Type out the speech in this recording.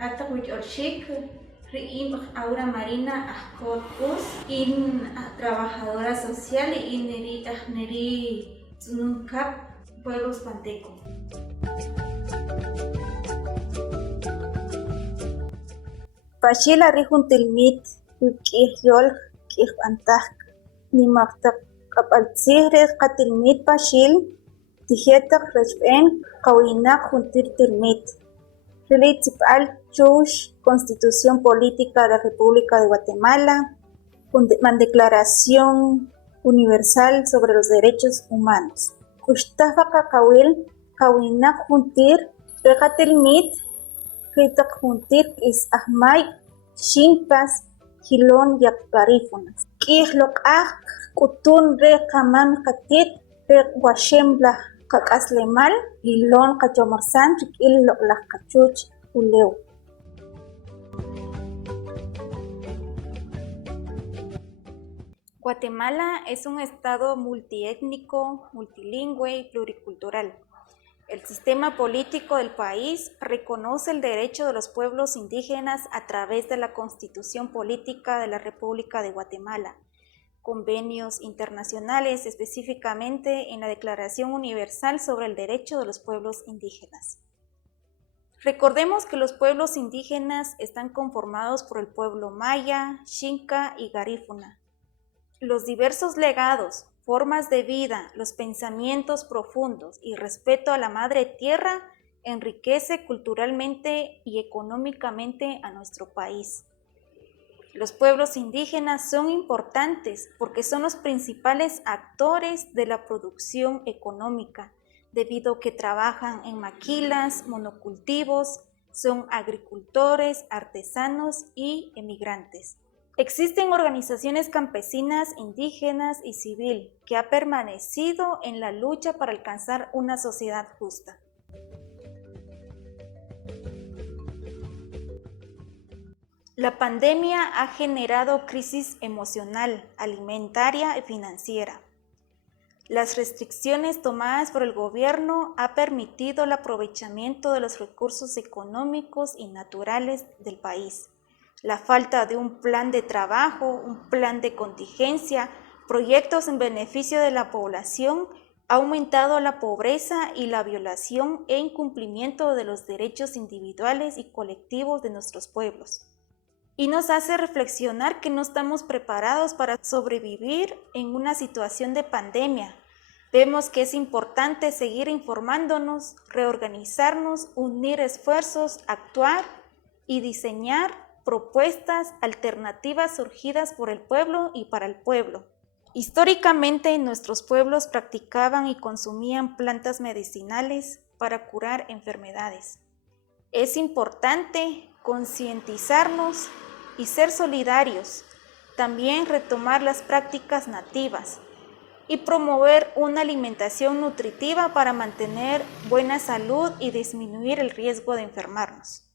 Hasta Huichorshik, Riim Aura Marina Ajkotus, in trabajadora social y Neri Tsununkap, Pueblos Panteco. Pachila Rijuntilmit, Kihjol, Kihantak, Nimaktak, Kapaltzihres, Katilmit Pachil, Tijetak Rechben, Kawinak Juntirtilmit. Rilitipal Chush, Constitución Política de la República de Guatemala, Declaración Universal sobre los Derechos Humanos. Kushtafa Kakawil, Kawinak Juntir, Regatilmit, Ritak Juntir is Ahmay, Shimpas, Hilon Yakarifunas. Kihlok Kutun Rekaman Katit, Washembla Kakaslemal, Hilon Kachomorsan, Ilok Kachuch, Uleu. Guatemala es un estado multiétnico, multilingüe y pluricultural. El sistema político del país reconoce el derecho de los pueblos indígenas a través de la Constitución Política de la República de Guatemala, convenios internacionales, específicamente en la Declaración Universal sobre el Derecho de los Pueblos Indígenas. Recordemos que los pueblos indígenas están conformados por el pueblo maya, xinca y garífuna. Los diversos legados, formas de vida, los pensamientos profundos y respeto a la madre tierra enriquece culturalmente y económicamente a nuestro país. Los pueblos indígenas son importantes porque son los principales actores de la producción económica, debido a que trabajan en maquilas, monocultivos, son agricultores, artesanos y emigrantes. Existen organizaciones campesinas, indígenas y civil que han permanecido en la lucha para alcanzar una sociedad justa. La pandemia ha generado crisis emocional, alimentaria y financiera. Las restricciones tomadas por el gobierno han permitido el aprovechamiento de los recursos económicos y naturales del país. La falta de un plan de trabajo, un plan de contingencia, proyectos en beneficio de la población ha aumentado la pobreza y la violación e incumplimiento de los derechos individuales y colectivos de nuestros pueblos. Y nos hace reflexionar que no estamos preparados para sobrevivir en una situación de pandemia. Vemos que es importante seguir informándonos, reorganizarnos, unir esfuerzos, actuar y diseñar propuestas alternativas surgidas por el pueblo y para el pueblo. Históricamente, nuestros pueblos practicaban y consumían plantas medicinales para curar enfermedades. Es importante concientizarnos y ser solidarios, también retomar las prácticas nativas y promover una alimentación nutritiva para mantener buena salud y disminuir el riesgo de enfermarnos.